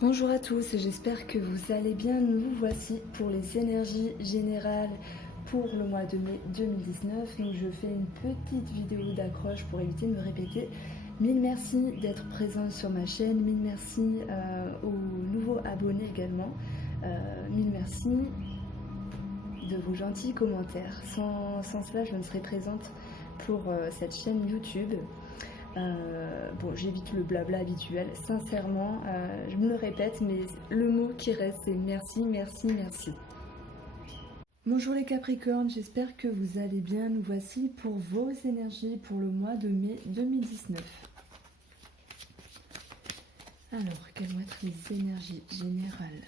Bonjour à tous, j'espère que vous allez bien. Nous voici pour les énergies générales pour le mois de mai 2019. Donc je fais une petite vidéo d'accroche pour éviter de me répéter. Mille merci d'être présent sur ma chaîne, mille merci aux nouveaux abonnés également. Mille merci de vos gentils commentaires. Sans cela, je ne serais présente pour cette chaîne YouTube. Bon, j'évite le blabla habituel, sincèrement, je me le répète, mais le mot qui reste, c'est merci, merci, merci. Bonjour les Capricornes, j'espère que vous allez bien. Nous voici pour vos énergies pour le mois de mai 2019. Alors, quelles vont être les énergies générales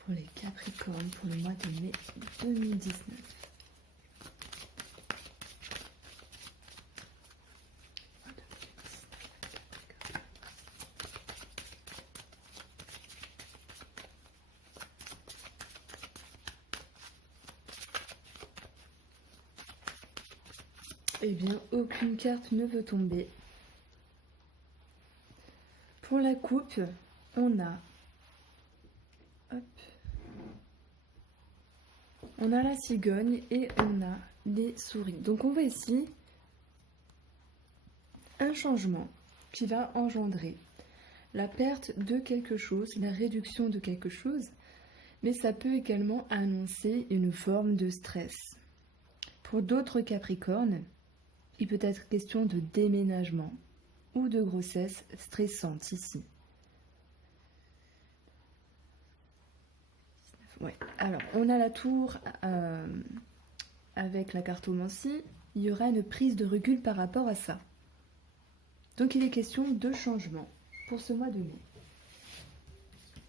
pour les Capricornes pour le mois de mai 2019? Eh bien, aucune carte ne veut tomber. Pour la coupe, on a la cigogne et on a les souris. Donc on voit ici un changement qui va engendrer la perte de quelque chose, la réduction de quelque chose, mais ça peut également annoncer une forme de stress. Pour d'autres Capricornes, il peut être question de déménagement ou de grossesse stressante ici. Ouais. Alors, on a la tour avec la cartomancie. Il y aura une prise de recul par rapport à ça. Donc, il est question de changement pour ce mois de mai.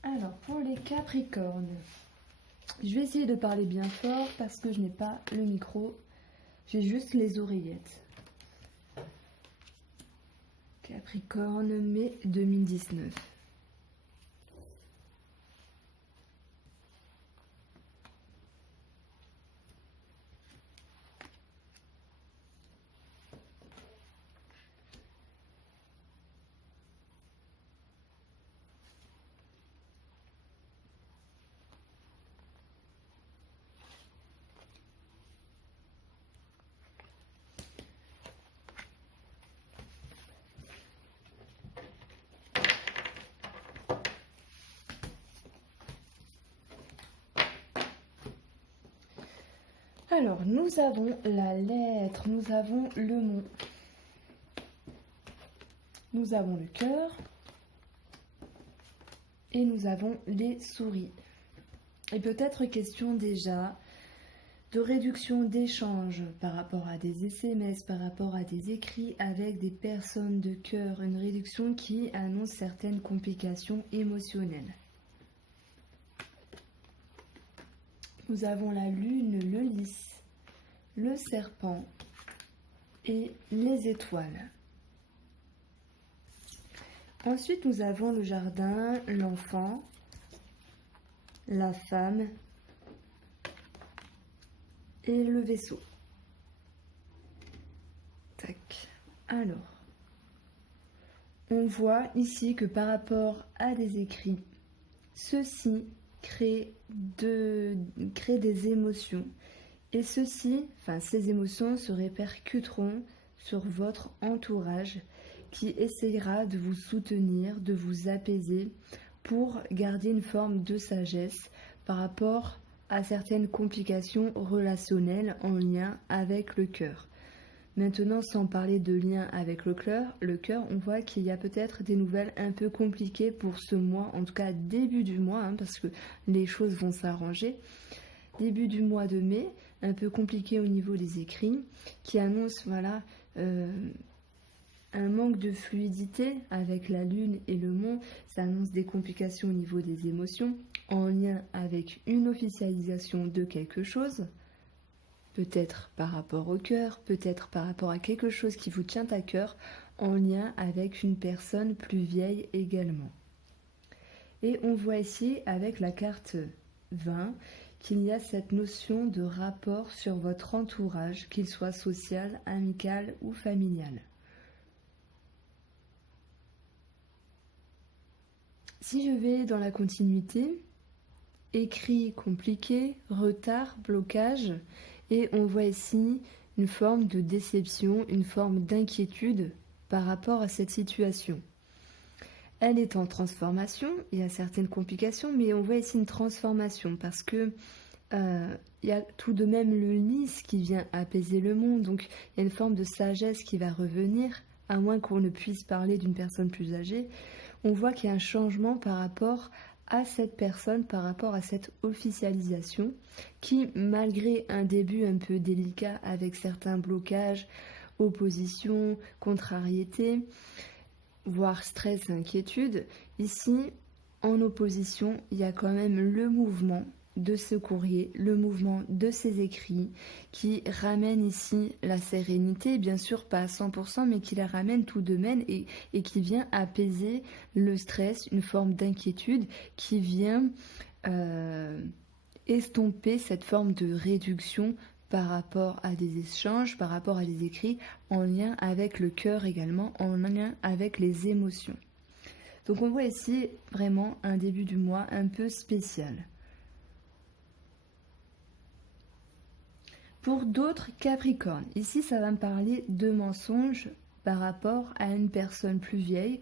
Alors, pour les Capricornes, je vais essayer de parler bien fort parce que je n'ai pas le micro. J'ai juste les oreillettes. Capricorne, mai 2019. Alors, nous avons la lettre, nous avons le mot, nous avons le cœur et nous avons les souris. Et peut-être question déjà de réduction d'échanges par rapport à des SMS, par rapport à des écrits avec des personnes de cœur, une réduction qui annonce certaines complications émotionnelles. Nous avons la lune, le lys, le serpent et les étoiles. Ensuite, nous avons le jardin, l'enfant, la femme et le vaisseau. Tac. Alors, on voit ici que par rapport à des écrits, ceci crée des émotions. Et ces émotions se répercuteront sur votre entourage qui essayera de vous soutenir, de vous apaiser pour garder une forme de sagesse par rapport à certaines complications relationnelles en lien avec le cœur. Maintenant, sans parler de lien avec le cœur, on voit qu'il y a peut-être des nouvelles un peu compliquées pour ce mois, en tout cas début du mois, parce que les choses vont s'arranger. Début du mois de mai, un peu compliqué au niveau des écrits, qui annonce un manque de fluidité avec la lune et le mont. Ça annonce des complications au niveau des émotions, en lien avec une officialisation de quelque chose. Peut-être par rapport au cœur, peut-être par rapport à quelque chose qui vous tient à cœur, en lien avec une personne plus vieille également. Et on voit ici, avec la carte 20, qu'il y a cette notion de rapport sur votre entourage, qu'il soit social, amical ou familial. Si je vais dans la continuité, écrit compliqué, retard, blocage, et on voit ici une forme de déception, une forme d'inquiétude par rapport à cette situation. Elle est en transformation, il y a certaines complications, mais on voit ici une transformation parce que il y a tout de même le lys qui vient apaiser le monde, donc il y a une forme de sagesse qui va revenir, à moins qu'on ne puisse parler d'une personne plus âgée. On voit qu'il y a un changement par rapport à cette personne, par rapport à cette officialisation, qui, malgré un début un peu délicat avec certains blocages, opposition, contrariété, voire stress, inquiétude, ici, en opposition, il y a quand même le mouvement de ce courrier, le mouvement de ces écrits qui ramène ici la sérénité, bien sûr pas à 100%, mais qui la ramène tout de même et qui vient apaiser le stress, une forme d'inquiétude qui vient estomper cette forme de réduction par rapport à des échanges, par rapport à des écrits, en lien avec le cœur également, en lien avec les émotions. Donc on voit ici vraiment un début du mois un peu spécial. Pour d'autres Capricornes, ici ça va me parler de mensonges par rapport à une personne plus vieille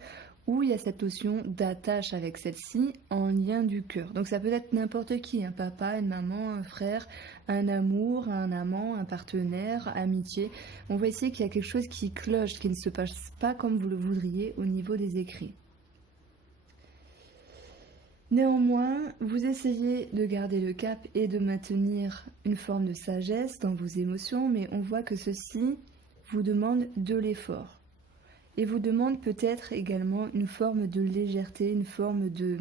où il y a cette notion d'attache avec celle-ci en lien du cœur. Donc ça peut être n'importe qui, un papa, une maman, un frère, un amour, un amant, un partenaire, amitié. On voit ici qu'il y a quelque chose qui cloche, qui ne se passe pas comme vous le voudriez au niveau des écrits. Néanmoins, vous essayez de garder le cap et de maintenir une forme de sagesse dans vos émotions, mais on voit que ceci vous demande de l'effort. Et vous demande peut-être également une forme de légèreté, une forme de,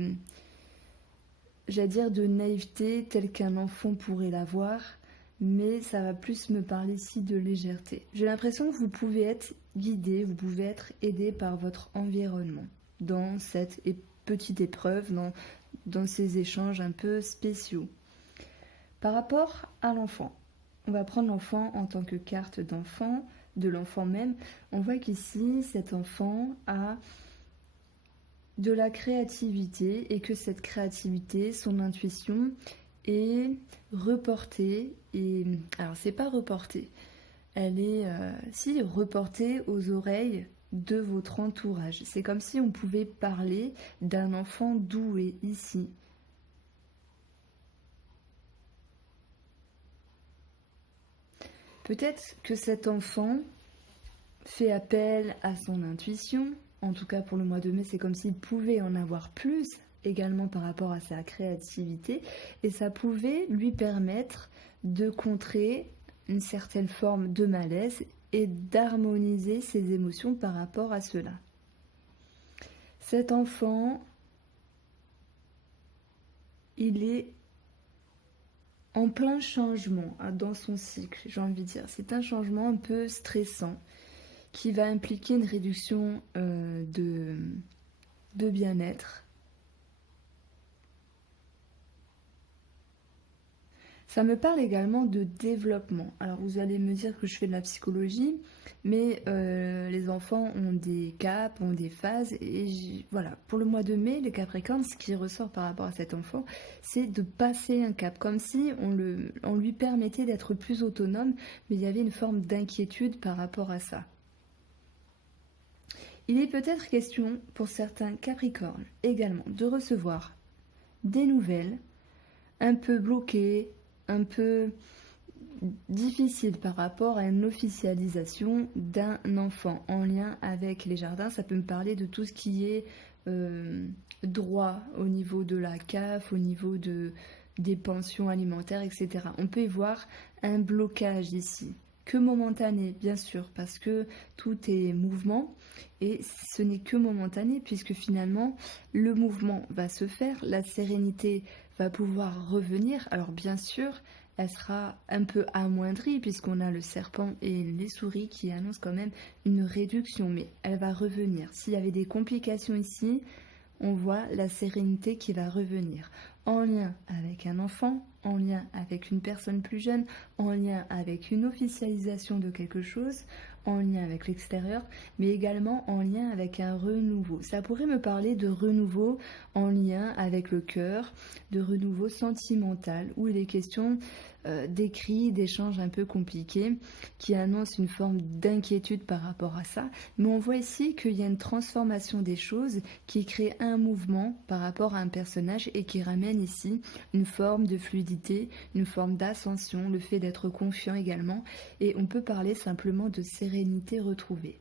j'allais dire, de naïveté telle qu'un enfant pourrait l'avoir, mais ça va plus me parler ici de légèreté. J'ai l'impression que vous pouvez être guidé, vous pouvez être aidé par votre environnement dans cette petite épreuve, dans ces échanges un peu spéciaux. Par rapport à l'enfant, on va prendre l'enfant en tant que carte d'enfant, de l'enfant même. On voit qu'ici, cet enfant a de la créativité et que cette créativité, son intuition est reportée. Et alors, c'est pas reportée, elle est reportée aux oreilles de votre entourage. C'est comme si on pouvait parler d'un enfant doué ici. Peut-être que cet enfant fait appel à son intuition. En tout cas, pour le mois de mai, c'est comme s'il pouvait en avoir plus, également par rapport à sa créativité. Et ça pouvait lui permettre de contrer une certaine forme de malaise et d'harmoniser ses émotions par rapport à cela. Cet enfant, il est en plein changement dans son cycle, j'ai envie de dire. C'est un changement un peu stressant qui va impliquer une réduction de bien-être. Ça me parle également de développement. Alors vous allez me dire que je fais de la psychologie, mais les enfants ont des caps, ont des phases. Et voilà, pour le mois de mai, les Capricornes, ce qui ressort par rapport à cet enfant, c'est de passer un cap, comme si on lui permettait d'être plus autonome, mais il y avait une forme d'inquiétude par rapport à ça. Il est peut-être question pour certains Capricornes également de recevoir des nouvelles un peu bloquées, un peu difficile par rapport à une officialisation d'un enfant en lien avec les jardins. Ça peut me parler de tout ce qui est droit au niveau de la CAF, au niveau des pensions alimentaires, etc. On peut y voir un blocage ici, que momentané bien sûr, parce que tout est mouvement et ce n'est que momentané puisque finalement le mouvement va se faire, la sérénité va pouvoir revenir. Alors bien sûr, elle sera un peu amoindrie puisqu'on a le serpent et les souris qui annoncent quand même une réduction, mais elle va revenir. S'il y avait des complications ici, on voit la sérénité qui va revenir. En lien avec un enfant, en lien avec une personne plus jeune, en lien avec une officialisation de quelque chose, en lien avec l'extérieur, mais également en lien avec un renouveau. Ça pourrait me parler de renouveau en lien avec le cœur, de renouveau sentimental, où il est question d'écrits, d'échanges un peu compliqués, qui annoncent une forme d'inquiétude par rapport à ça. Mais on voit ici qu'il y a une transformation des choses qui crée un mouvement par rapport à un personnage et qui ramène ici une forme de fluidité, une forme d'ascension, le fait d'être confiant également. Et on peut parler simplement de sérénité retrouvée.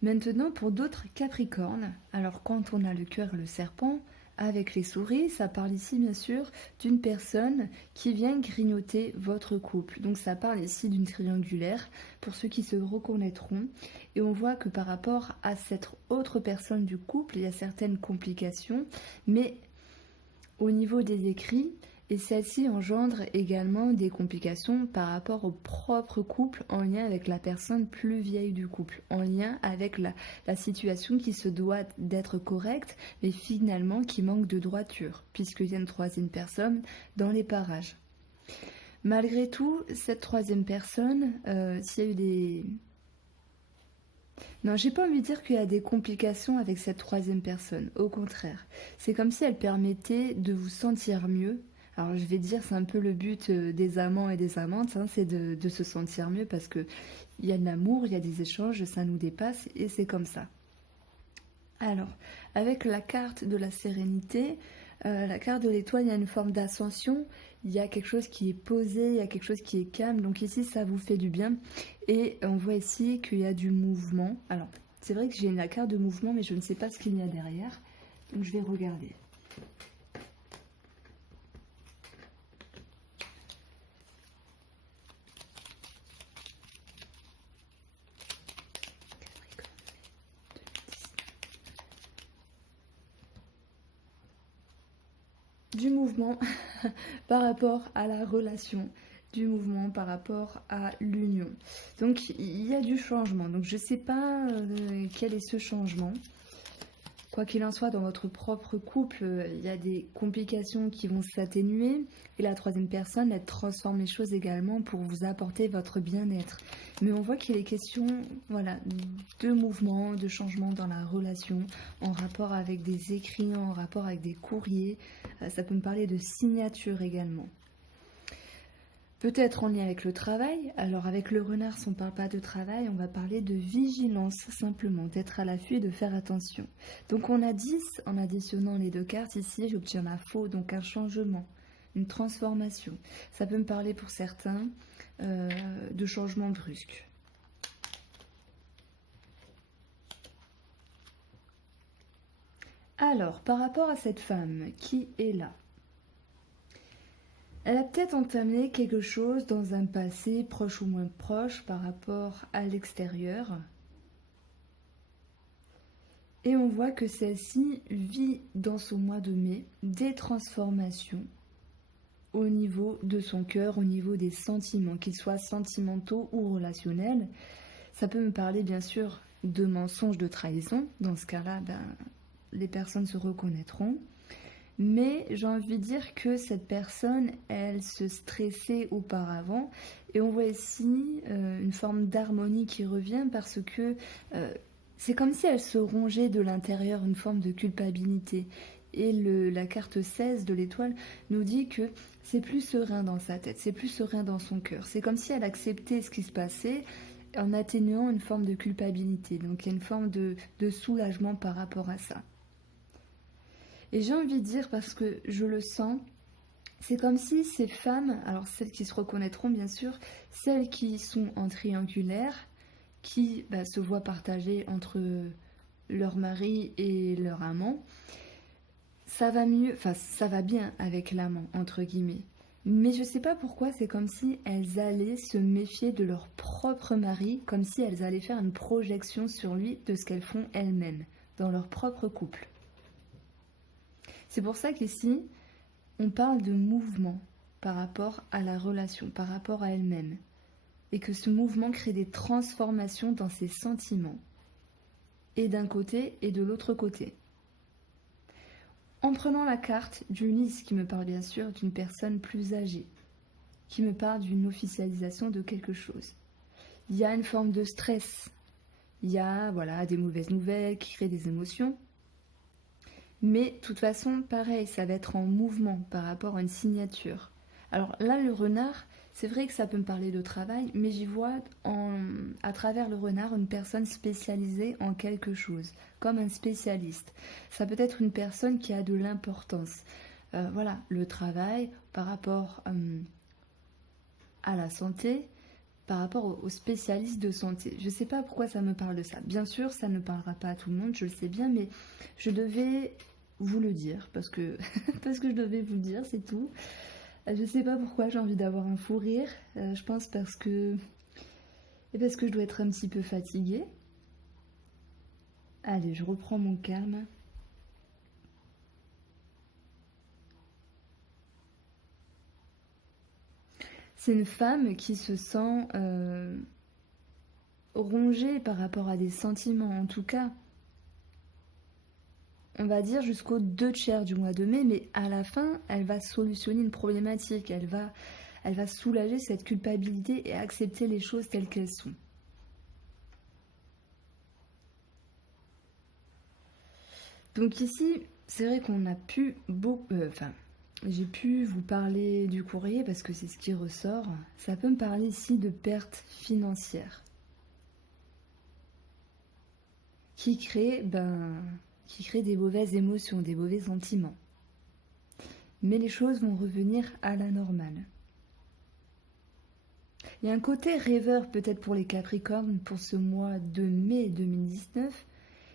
Maintenant, pour d'autres Capricornes, alors quand on a le cœur et le serpent, avec les souris, ça parle ici bien sûr d'une personne qui vient grignoter votre couple. Donc ça parle ici d'une triangulaire, pour ceux qui se reconnaîtront. Et on voit que par rapport à cette autre personne du couple, il y a certaines complications, mais au niveau des écrits, et celle-ci engendre également des complications par rapport au propre couple en lien avec la personne plus vieille du couple, en lien avec la situation qui se doit d'être correcte, mais finalement qui manque de droiture, puisqu'il y a une troisième personne dans les parages. Malgré tout, cette troisième personne, s'il y a eu des... Non, j'ai pas envie de dire qu'il y a des complications avec cette troisième personne, au contraire. C'est comme si elle permettait de vous sentir mieux. Alors je vais dire, c'est un peu le but des amants et des amantes, hein, c'est de se sentir mieux parce que il y a de l'amour, il y a des échanges, ça nous dépasse et c'est comme ça. Alors, avec la carte de la sérénité, la carte de l'étoile, il y a une forme d'ascension, il y a quelque chose qui est posé, il y a quelque chose qui est calme, donc ici ça vous fait du bien. Et on voit ici qu'il y a du mouvement. Alors, c'est vrai que j'ai la carte de mouvement, mais je ne sais pas ce qu'il y a derrière, donc je vais regarder. Du mouvement par rapport à la relation, du mouvement par rapport à l'union. Donc il y a du changement. Donc je ne sais pas quel est ce changement. Quoi qu'il en soit, dans votre propre couple, il y a des complications qui vont s'atténuer. Et la troisième personne, elle transforme les choses également pour vous apporter votre bien-être. Mais on voit qu'il est question, voilà, de mouvement, de changement dans la relation, en rapport avec des écrits, en rapport avec des courriers. Ça peut me parler de signature également. Peut-être en lien avec le travail. Alors avec le renard, si on ne parle pas de travail, on va parler de vigilance simplement, d'être à l'affût et de faire attention. Donc on a 10 en additionnant les deux cartes. Ici, j'obtiens ma faux, donc un changement, une transformation. Ça peut me parler pour certains de changement brusque. Alors, par rapport à cette femme qui est là, elle a peut-être entamé quelque chose dans un passé proche ou moins proche par rapport à l'extérieur. Et on voit que celle-ci vit dans son mois de mai des transformations au niveau de son cœur, au niveau des sentiments, qu'ils soient sentimentaux ou relationnels. Ça peut me parler bien sûr de mensonges, de trahison. Dans ce cas-là, les personnes se reconnaîtront. Mais j'ai envie de dire que cette personne, elle se stressait auparavant. Et on voit ici une forme d'harmonie qui revient parce que c'est comme si elle se rongeait de l'intérieur, une forme de culpabilité. Et la carte 16 de l'étoile nous dit que c'est plus serein dans sa tête, c'est plus serein dans son cœur. C'est comme si elle acceptait ce qui se passait en atténuant une forme de culpabilité. Donc il y a une forme de soulagement par rapport à ça. Et j'ai envie de dire, parce que je le sens, c'est comme si ces femmes, alors celles qui se reconnaîtront bien sûr, celles qui sont en triangulaire, qui se voient partager entre leur mari et leur amant, ça va mieux, enfin ça va bien avec l'amant, entre guillemets. Mais je sais pas pourquoi, c'est comme si elles allaient se méfier de leur propre mari, comme si elles allaient faire une projection sur lui de ce qu'elles font elles-mêmes, dans leur propre couple. C'est pour ça qu'ici, on parle de mouvement par rapport à la relation, par rapport à elle-même. Et que ce mouvement crée des transformations dans ses sentiments. Et d'un côté et de l'autre côté. En prenant la carte du lys qui me parle bien sûr d'une personne plus âgée, qui me parle d'une officialisation de quelque chose. il y a une forme de stress. Il y a voilà, des mauvaises nouvelles qui créent des émotions. Mais de toute façon, pareil, ça va être en mouvement par rapport à une signature. Alors là, le renard, c'est vrai que ça peut me parler de travail, mais j'y vois à travers le renard une personne spécialisée en quelque chose, comme un spécialiste. Ça peut être une personne qui a de l'importance. Voilà, le travail par rapport à la santé, par rapport aux spécialistes de santé. Je ne sais pas pourquoi ça me parle de ça. Bien sûr, ça ne parlera pas à tout le monde, je le sais bien, mais je devais vous le dire, parce que, parce que je devais vous le dire, c'est tout. Je ne sais pas pourquoi j'ai envie d'avoir un fou rire. Je pense parce que je dois être un petit peu fatiguée. Allez, je reprends mon calme. C'est une femme qui se sent rongée par rapport à des sentiments, en tout cas. On va dire jusqu'au 2 tiers du mois de mai, mais à la fin, elle va solutionner une problématique, elle va soulager cette culpabilité et accepter les choses telles qu'elles sont. Donc ici, c'est vrai qu'on a pu beaucoup... j'ai pu vous parler du courrier parce que c'est ce qui ressort. Ça peut me parler ici de pertes financières qui créent des mauvaises émotions, des mauvais sentiments. Mais les choses vont revenir à la normale. Il y a un côté rêveur peut-être pour les Capricornes pour ce mois de mai 2019.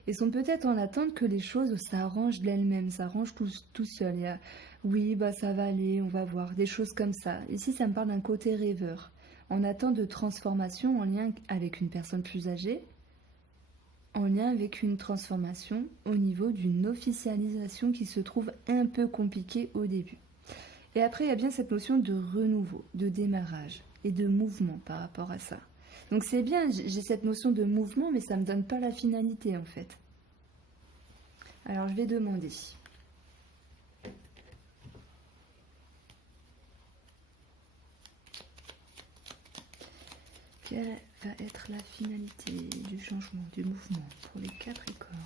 Ils sont peut-être en attente que les choses s'arrangent d'elles-mêmes, s'arrangent tout seul. Il y a, oui, bah ça va aller, on va voir, des choses comme ça. Ici, ça me parle d'un côté rêveur, en attente de transformation en lien avec une personne plus âgée, en lien avec une transformation au niveau d'une officialisation qui se trouve un peu compliquée au début. Et après, il y a bien cette notion de renouveau, de démarrage et de mouvement par rapport à ça. Donc c'est bien, j'ai cette notion de mouvement, mais ça ne me donne pas la finalité en fait. Alors je vais demander. Quelle va être la finalité du changement, du mouvement pour les Capricornes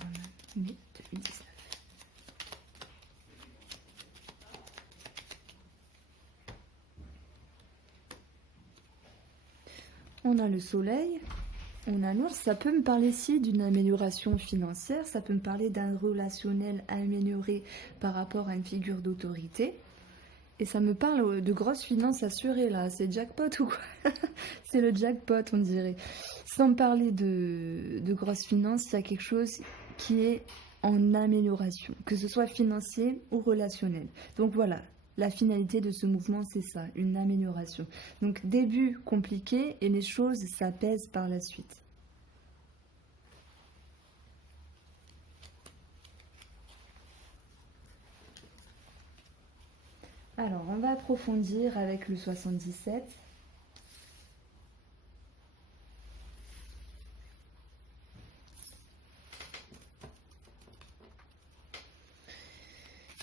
mai 2019? On a le soleil, on a l'ours. Ça peut me parler ici d'une amélioration financière, ça peut me parler d'un relationnel amélioré par rapport à une figure d'autorité. Et ça me parle de grosses finances assurées là, c'est jackpot ou quoi? C'est le jackpot on dirait. Sans parler de grosses finances, il y a quelque chose qui est en amélioration, que ce soit financier ou relationnel. Donc voilà, la finalité de ce mouvement, c'est ça, une amélioration. Donc début compliqué et les choses s'apaisent par la suite. Alors, on va approfondir avec le 77.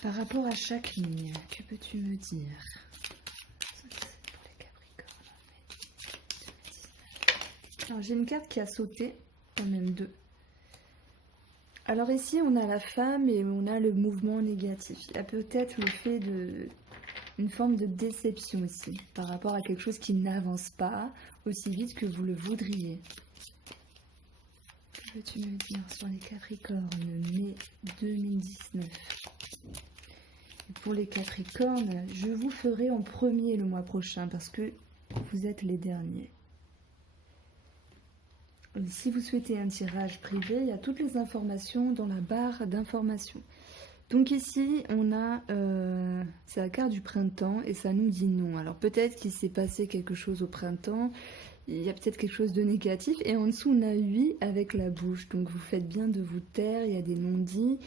Par rapport à chaque ligne, que peux-tu me dire? Alors, j'ai une carte qui a sauté, quand même deux. Alors ici, on a la femme et on a le mouvement négatif. Il y a peut-être le fait une forme de déception ici, par rapport à quelque chose qui n'avance pas aussi vite que vous le voudriez. Que veux-tu me dire sur les Capricornes, mai 2019? Et pour les Capricornes, je vous ferai en premier le mois prochain, parce que vous êtes les derniers. Si vous souhaitez un tirage privé, il y a toutes les informations dans la barre d'informations. Donc ici, on a, c'est la carte du printemps et ça nous dit non. Alors peut-être qu'il s'est passé quelque chose au printemps, il y a peut-être quelque chose de négatif. Et en dessous, on a 8 avec la bouche. Donc vous faites bien de vous taire, il y a des non-dits.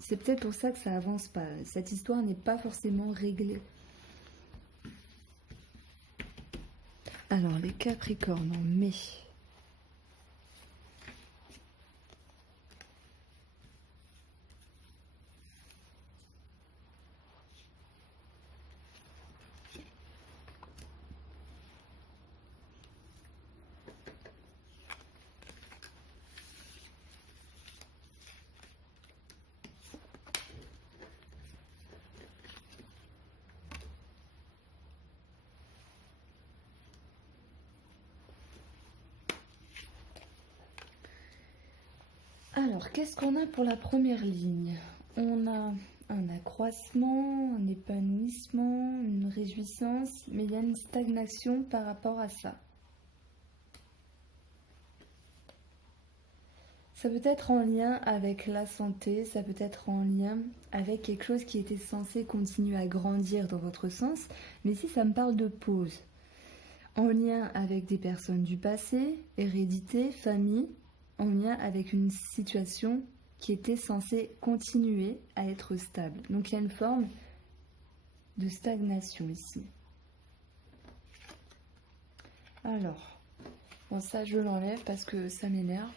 C'est peut-être pour ça que ça avance pas. Cette histoire n'est pas forcément réglée. Alors, les Capricornes en mai. Alors, qu'est-ce qu'on a pour la première ligne? On a un accroissement, un épanouissement, une réjouissance, mais il y a une stagnation par rapport à ça. Ça peut être en lien avec la santé, ça peut être en lien avec quelque chose qui était censé continuer à grandir dans votre sens, mais ici ça me parle de pause. En lien avec des personnes du passé, hérédité, famille, en lien avec une situation qui était censée continuer à être stable. Donc il y a une forme de stagnation ici. Alors, bon ça je l'enlève parce que ça m'énerve.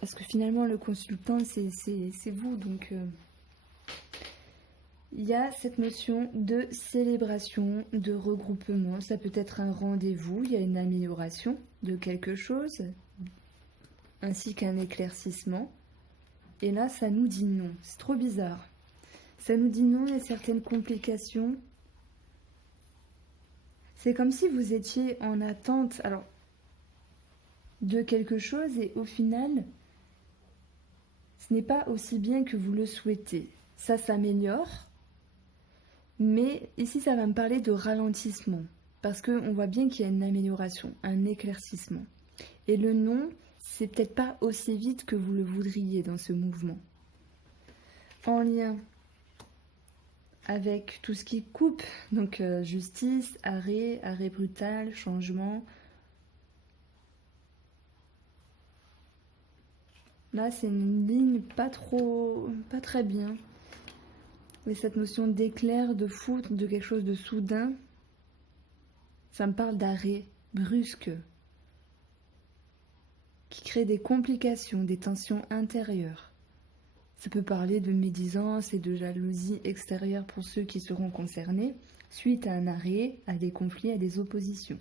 Parce que finalement le consultant c'est vous, donc il y a cette notion de célébration, de regroupement. Ça peut être un rendez-vous, il y a une amélioration de quelque chose, ainsi qu'un éclaircissement. Et là, ça nous dit non. C'est trop bizarre. Ça nous dit non, il y a certaines complications. C'est comme si vous étiez en attente de quelque chose et au final, ce n'est pas aussi bien que vous le souhaitez. Ça s'améliore. Mais ici, ça va me parler de ralentissement, parce qu'on voit bien qu'il y a une amélioration, un éclaircissement. Et le non, c'est peut-être pas aussi vite que vous le voudriez dans ce mouvement. En lien avec tout ce qui coupe, donc justice, arrêt brutal, changement. Là, c'est une ligne pas très bien. Et cette notion d'éclair, de foudre, de quelque chose de soudain, ça me parle d'arrêt brusque, qui crée des complications, des tensions intérieures. Ça peut parler de médisance et de jalousie extérieure pour ceux qui seront concernés, suite à un arrêt, à des conflits, à des oppositions.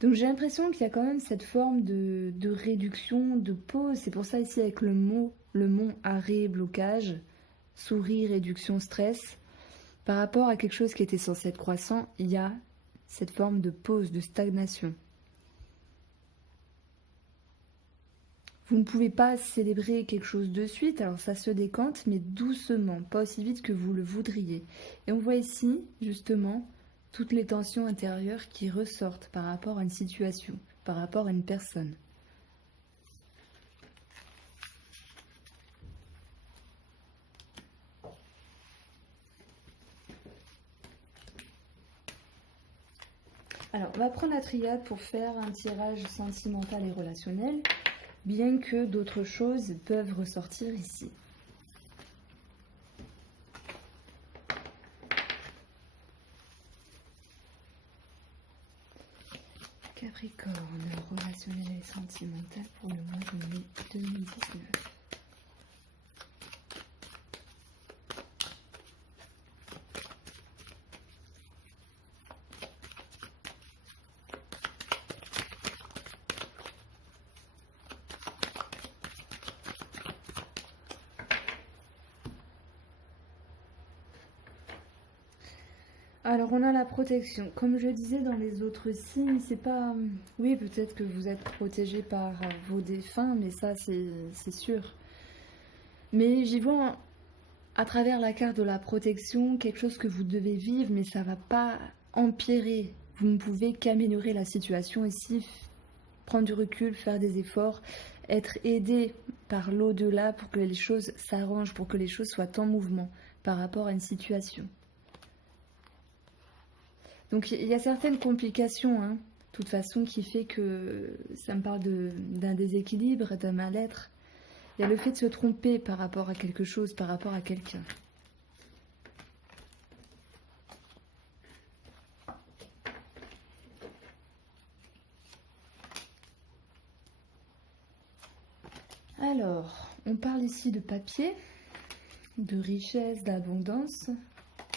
Donc j'ai l'impression qu'il y a quand même cette forme de réduction, de pause. C'est pour ça ici avec le mot arrêt, blocage, souris, réduction, stress. Par rapport à quelque chose qui était censé être croissant, il y a cette forme de pause, de stagnation. Vous ne pouvez pas célébrer quelque chose de suite, alors ça se décante, mais doucement, pas aussi vite que vous le voudriez. Et on voit ici, justement, toutes les tensions intérieures qui ressortent par rapport à une situation, par rapport à une personne. Alors, on va prendre la triade pour faire un tirage sentimental et relationnel, bien que d'autres choses peuvent ressortir ici. Capricorne, relationnel et sentimental pour le mois de mai 2019. Alors on a la protection. Comme je disais dans les autres signes, c'est pas... Oui, peut-être que vous êtes protégé par vos défunts, mais ça c'est sûr. Mais j'y vois à travers la carte de la protection quelque chose que vous devez vivre, mais ça va pas empirer. Vous ne pouvez qu'améliorer la situation ici, prendre du recul, faire des efforts, être aidé par l'au-delà pour que les choses s'arrangent, pour que les choses soient en mouvement par rapport à une situation. Donc il y a certaines complications, de toute façon, qui fait que ça me parle d'un déséquilibre, d'un mal-être. Il y a le fait de se tromper par rapport à quelque chose, par rapport à quelqu'un. Alors, on parle ici de papier, de richesse, d'abondance.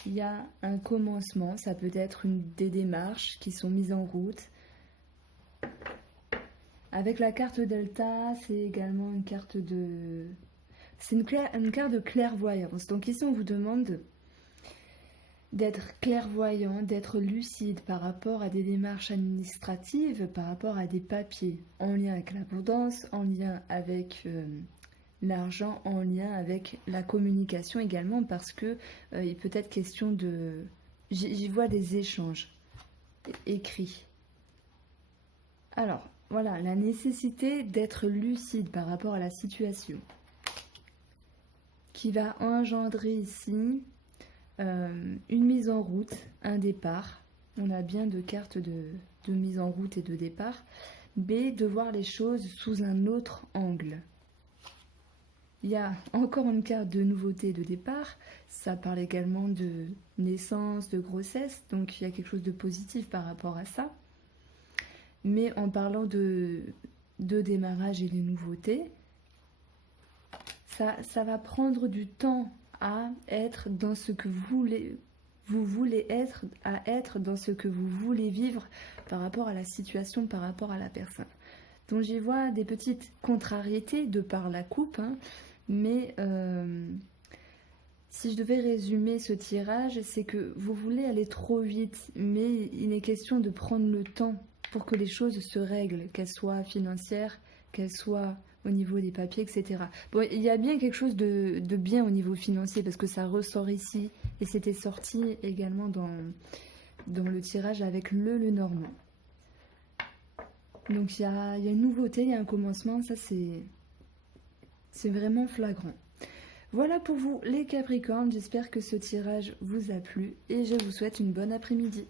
Il y a un commencement, ça peut être des démarches qui sont mises en route. Avec la carte Delta, c'est également une carte de... C'est une carte de clairvoyance. Donc ici, on vous demande d'être clairvoyant, d'être lucide par rapport à des démarches administratives, par rapport à des papiers, en lien avec l'abondance, en lien avec l'argent, en lien avec la communication également, parce que il peut être question de... J'y vois des échanges écrits. Alors, voilà, la nécessité d'être lucide par rapport à la situation, qui va engendrer ici une mise en route, un départ. On a bien deux cartes de mise en route et de départ. B, de voir les choses sous un autre angle. Il y a encore une carte de nouveauté de départ. Ça parle également de naissance, de grossesse. Donc il y a quelque chose de positif par rapport à ça. Mais en parlant de démarrage et de nouveautés, ça va prendre du temps à être dans ce que vous voulez être, à être dans ce que vous voulez vivre par rapport à la situation, par rapport à la personne. Donc j'y vois des petites contrariétés de par la coupe, hein, mais si je devais résumer ce tirage, c'est que vous voulez aller trop vite, mais il est question de prendre le temps pour que les choses se règlent, qu'elles soient financières, qu'elles soient au niveau des papiers, etc. Bon, il y a bien quelque chose de bien au niveau financier, parce que ça ressort ici, et c'était sorti également dans le tirage avec le normand. Donc il y a une nouveauté, il y a un commencement, ça c'est vraiment flagrant. Voilà pour vous les Capricornes, j'espère que ce tirage vous a plu, et je vous souhaite une bonne après-midi.